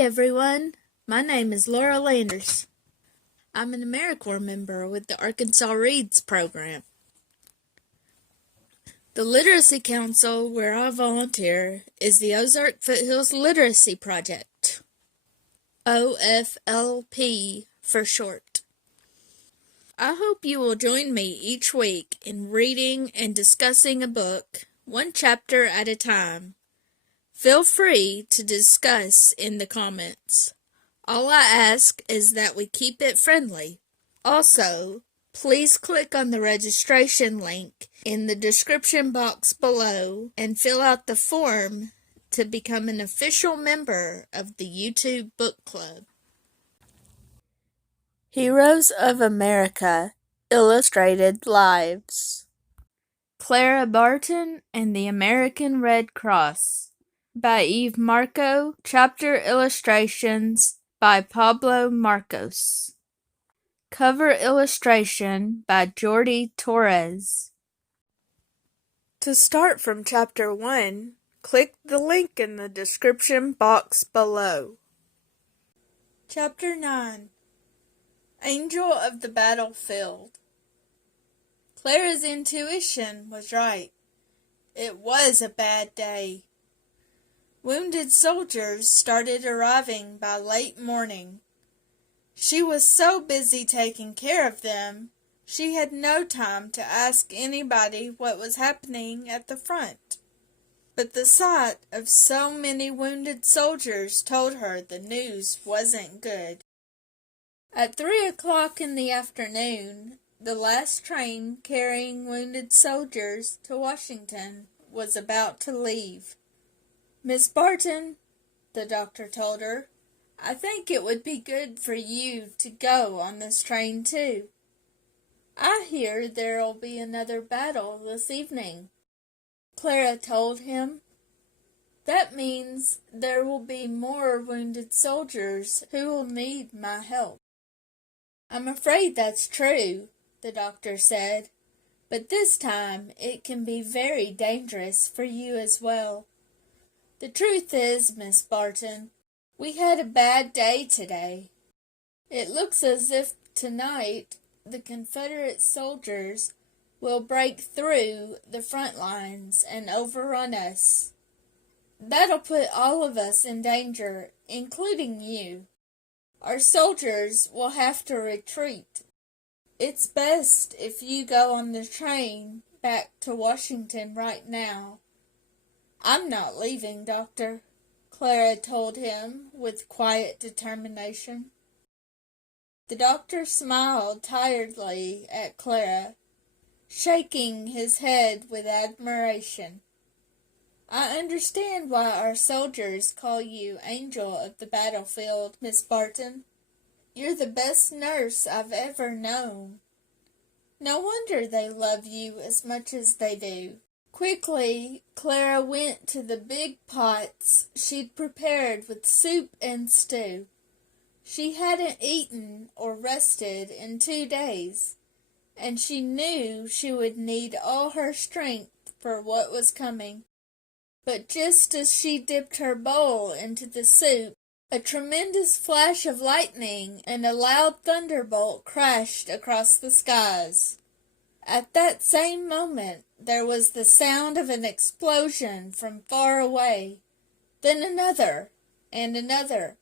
everyone, my name is Laura Landers. I'm an AmeriCorps member with the Arkansas Reads program. The Literacy Council where I volunteer is the Ozark Foothills Literacy Project, OFLP for short. I hope you will join me each week in reading and discussing a book, one chapter at a time. Feel free to discuss in the comments. All I ask is that we keep it friendly. Also, please click on the registration link in the description box below and fill out the form to become an official member of the YouTube Book Club. Heroes of America Illustrated Lives. Clara Barton and the American Red Cross by Eve Marco. Chapter illustrations by Pablo Marcos. Cover illustration by Jordi Torres. To start from Chapter 1, click the link in the description box below. Chapter 9. Angel of the Battlefield. Clara's intuition was right. It was a bad day. Wounded soldiers started arriving by late morning. She was so busy taking care of them, she had no time to ask anybody what was happening at the front. But the sight of so many wounded soldiers told her the news wasn't good. At 3 o'clock in the afternoon, the last train carrying wounded soldiers to Washington was about to leave. "Miss Barton," the doctor told her, "I think it would be good for you to go on this train too. I hear there'll be another battle this evening." Clara told him. "That means there will be more wounded soldiers who will need my help." "I'm afraid that's true," the doctor said, "but this time it can be very dangerous for you as well. The truth is, Miss Barton, we had a bad day today. It looks as if tonight the Confederate soldiers will break through the front lines and overrun us. That'll put all of us in danger, including you. Our soldiers will have to retreat. It's best if you go on the train back to Washington right now." "I'm not leaving, Doctor," Clara told him with quiet determination. The doctor smiled tiredly at Clara, shaking his head with admiration. "I understand why our soldiers call you Angel of the Battlefield, Miss Barton. You're the best nurse I've ever known. No wonder they love you as much as they do." Quickly, Clara went to the big pots she'd prepared with soup and stew. She hadn't eaten or rested in 2 days, and she knew she would need all her strength for what was coming. But just as she dipped her bowl into the soup, a tremendous flash of lightning and a loud thunderbolt crashed across the skies. At that same moment, there was the sound of an explosion from far away, then another, and another.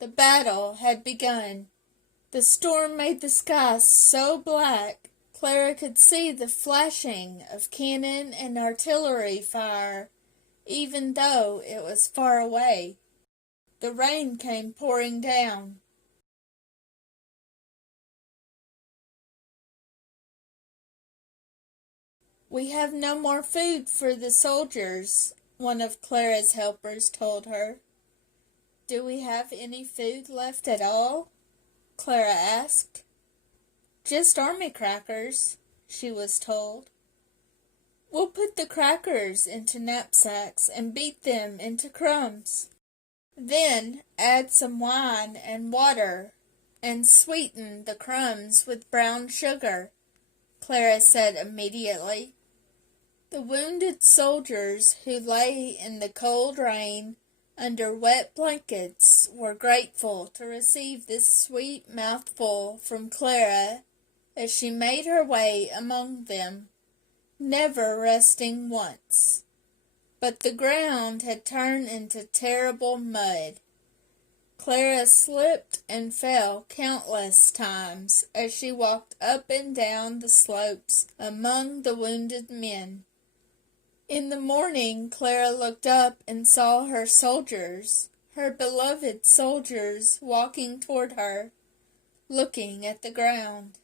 The battle had begun. The storm made the sky so black, Clara could see the flashing of cannon and artillery fire, even though it was far away. The rain came pouring down. "We have no more food for the soldiers," one of Clara's helpers told her. "Do we have any food left at all?" Clara asked. "Just army crackers," she was told. "We'll put the crackers into knapsacks and beat them into crumbs. Then add some wine and water and sweeten the crumbs with brown sugar," Clara said immediately. The wounded soldiers who lay in the cold rain under wet blankets, were grateful to receive this sweet mouthful from Clara as she made her way among them, never resting once. But the ground had turned into terrible mud. Clara slipped and fell countless times as she walked up and down the slopes among the wounded men. In the morning, Clara looked up and saw her soldiers, her beloved soldiers, walking toward her, looking at the ground.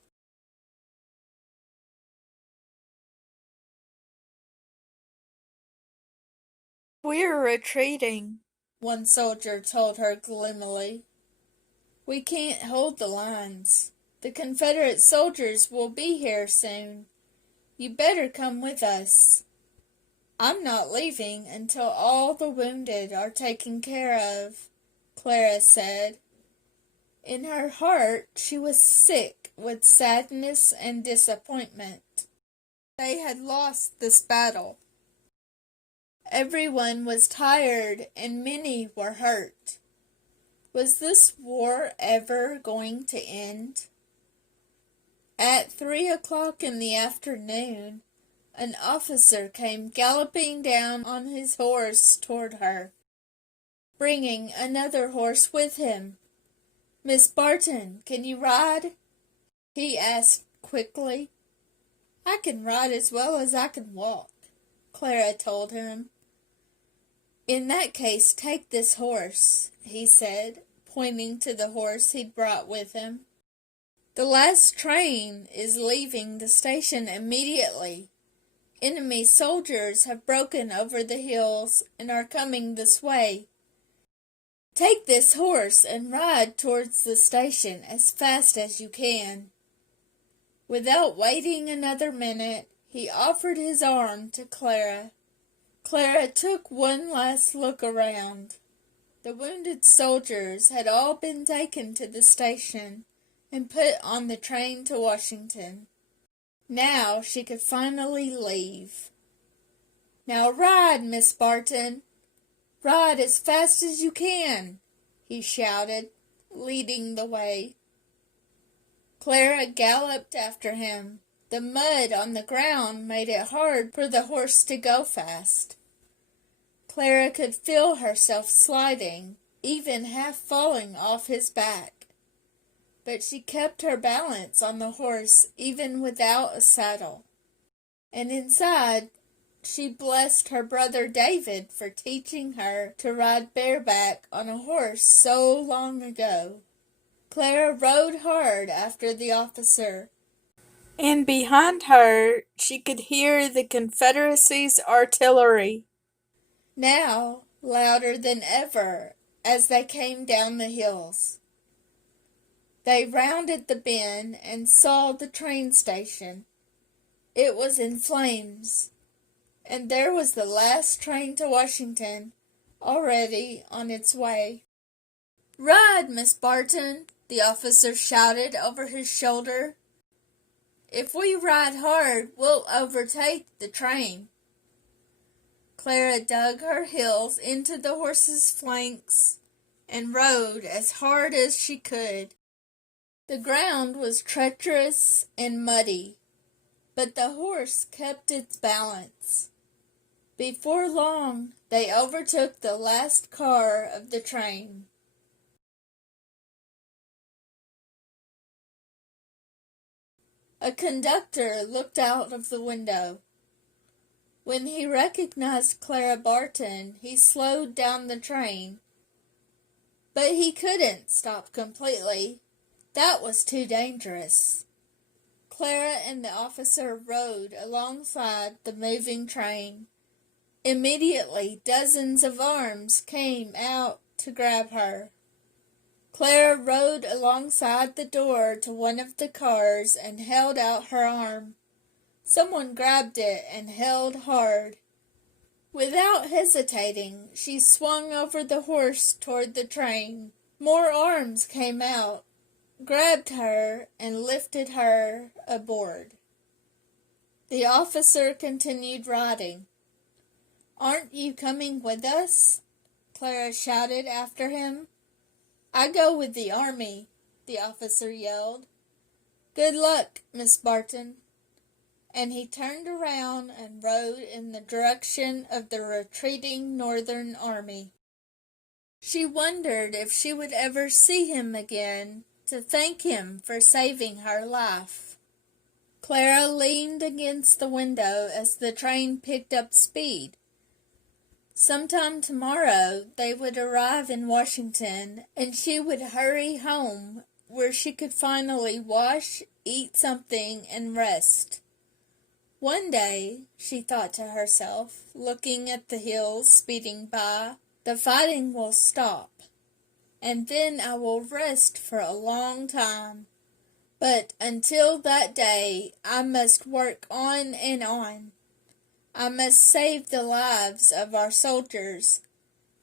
"We're retreating," one soldier told her gloomily. "We can't hold the lines. The Confederate soldiers will be here soon. You better come with us." "I'm not leaving until all the wounded are taken care of," Clara said. In her heart she was sick with sadness and disappointment. They had lost this battle. Everyone was tired and many were hurt. Was this war ever going to end? At 3 o'clock in the afternoon, an officer came galloping down on his horse toward her, bringing another horse with him. "Miss Barton, can you ride?" he asked quickly. "I can ride as well as I can walk," Clara told him. "In that case, take this horse," he said, pointing to the horse he'd brought with him. "The last train is leaving the station immediately. Enemy soldiers have broken over the hills and are coming this way. Take this horse and ride towards the station as fast as you can." Without waiting another minute, he offered his arm to Clara. Clara took one last look around. The wounded soldiers had all been taken to the station and put on the train to Washington. Now she could finally leave. "Now ride, Miss Barton. Ride as fast as you can," he shouted, leading the way. Clara galloped after him. The mud on the ground made it hard for the horse to go fast. Clara could feel herself sliding, even half falling off his back. But she kept her balance on the horse even without a saddle. And inside, she blessed her brother David for teaching her to ride bareback on a horse so long ago. Clara rode hard after the officer, and behind her she could hear the Confederacy's artillery, now louder than ever as they came down the hills. They rounded the bend and saw the train station. It was in flames, and there was the last train to Washington already on its way. "Ride, Miss Barton," the officer shouted over his shoulder. "If we ride hard, we'll overtake the train." Clara dug her heels into the horse's flanks and rode as hard as she could. The ground was treacherous and muddy, but the horse kept its balance. Before long, they overtook the last car of the train. A conductor looked out of the window. When he recognized Clara Barton, he slowed down the train. But he couldn't stop completely. That was too dangerous. Clara and the officer rode alongside the moving train. Immediately, dozens of arms came out to grab her. Clara rode alongside the door to one of the cars and held out her arm. Someone grabbed it and held hard. Without hesitating, she swung over the horse toward the train. More arms came out, grabbed her, and lifted her aboard. The officer continued riding. "Aren't you coming with us?" Clara shouted after him. "I go with the army," the officer yelled. "Good luck, Miss Barton." And he turned around and rode in the direction of the retreating Northern army. She wondered if she would ever see him again to thank him for saving her life. Clara leaned against the window as the train picked up speed. Sometime tomorrow they would arrive in Washington, and she would hurry home where she could finally wash, eat something, and rest. One day, she thought to herself, looking at the hills speeding by, the fighting will stop, and then I will rest for a long time. But until that day, I must work on and on. I must save the lives of our soldiers.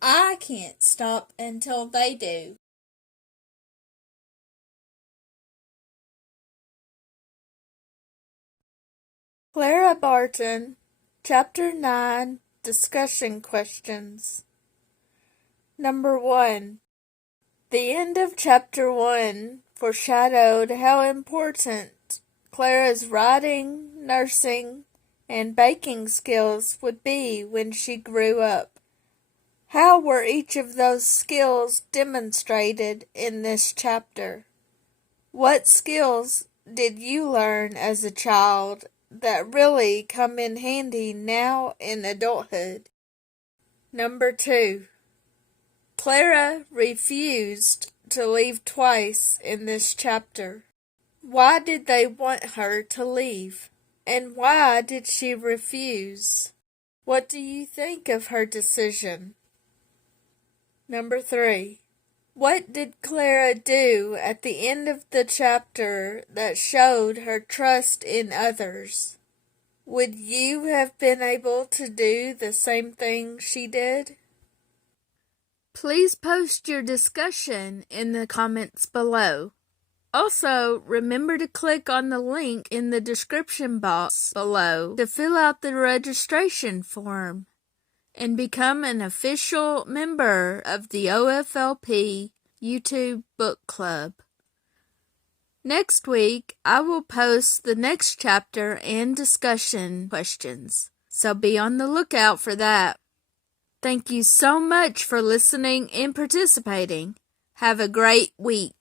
I can't stop until they do. Clara Barton, Chapter 9, Discussion Questions. Number 1. The end of Chapter 1 foreshadowed how important Clara's writing, nursing, and baking skills would be when she grew up. How were each of those skills demonstrated in this chapter? What skills did you learn as a child that really come in handy now in adulthood? Number 2. Clara refused to leave twice in this chapter. Why did they want her to leave? And why did she refuse? What do you think of her decision? Number 3. What did Clara do at the end of the chapter that showed her trust in others? Would you have been able to do the same thing she did? Please post your discussion in the comments below. Also, remember to click on the link in the description box below to fill out the registration form and become an official member of the OFLP YouTube Book Club. Next week, I will post the next chapter and discussion questions, so be on the lookout for that. Thank you so much for listening and participating. Have a great week.